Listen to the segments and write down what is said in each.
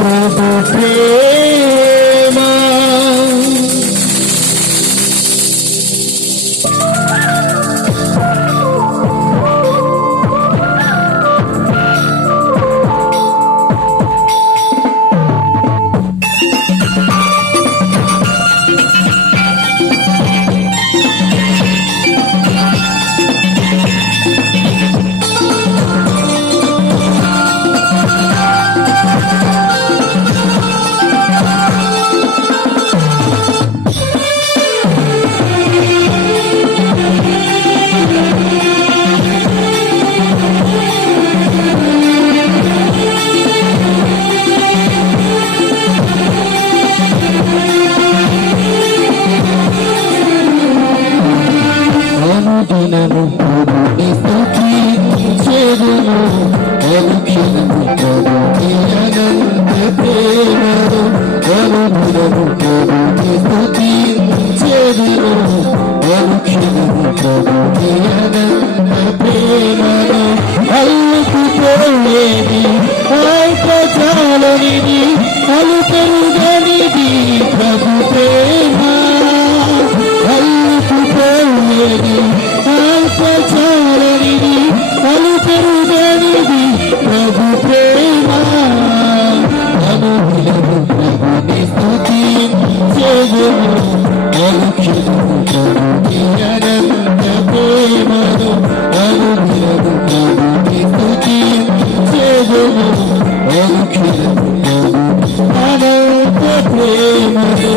ప్రభు ప్రేమ అనుదినము ప్రభుని స్తుతించెదను అనుక్షణము ప్రభుని అనంత ప్రేమను అనుదినము ప్రభుని స్తుతించెదను అనుక్షణము ప్రభుని అనంత ప్రేమను అల్లుకుపోలేని అల్పజాలనిది అలుపెరుగనిది ప్రభు ప్రేమ అల్లుకుపోలేని అల్పజాలనిది అలుపెరుగనిది ప్రభు ప్రేమ అనుదినము ప్రభుని స్తుతించెదను అనుక్షణము ప్రభుని అనంత ప్రేమను అనుదినము ప్రభుని స్తుతించెదను అనుక్షణము ప్రభుని అనంత ప్రేమను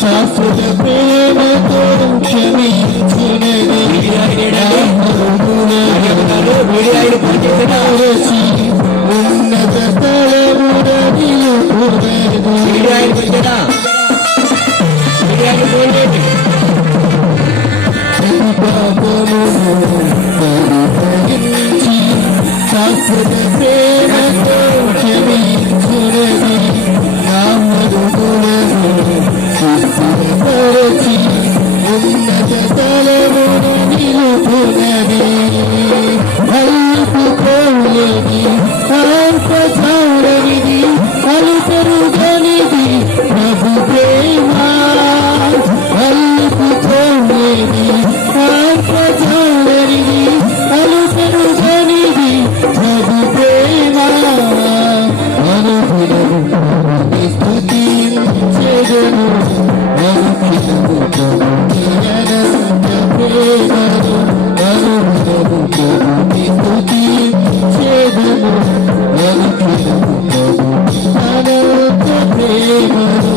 శాశ్వత ప్రేమతో క్షమించినది ఉన్నత స్థలమున నిలుపునది ప్రతి పాపమును పరిహరించి శాశ్వత ప్రేమతో క్షమించినది నా మరుదులను పరచి ఉన్నత స్థలమును నిలుపునది అల్లుకుపోలేని అల్పజాలనిది అలుపెరుగనిది ప్రభు ప్రేమ అల్లుకుపోలేని అల్పజాలనిది అలుపెరుగనిది ప్రభు ప్రేమ అనుదినము ప్రభుని స్తుతించెదను అనుక్షణము ప్రభుని అనంత ప్రేమను అనుదినము ప్రభుని స్తుతించెదను అనుక్షణము ప్రభుని అనంత ప్రేమను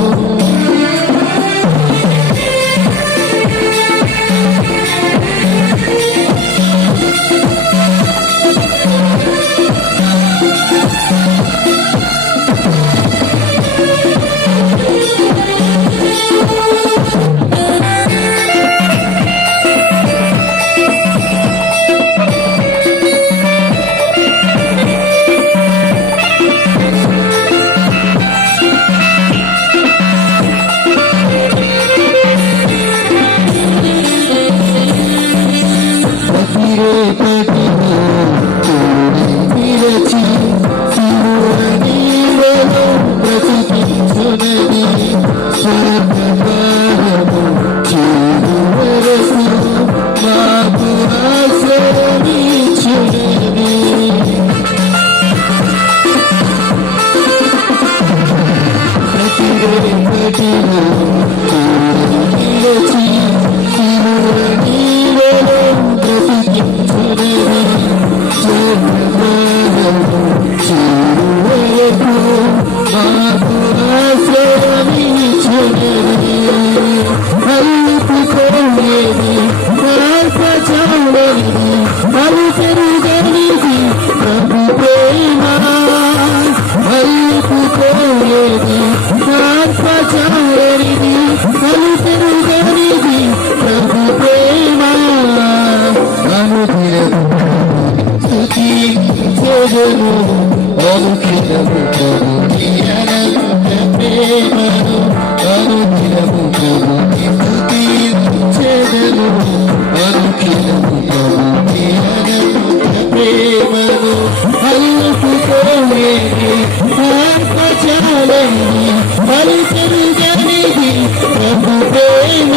ప్రభు ప్రేమ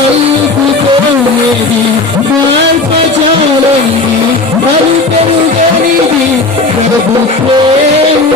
అల్లుకుపోయేది మార్పచాలంది అలు పెరుగనిది ప్రభు ప్రేమ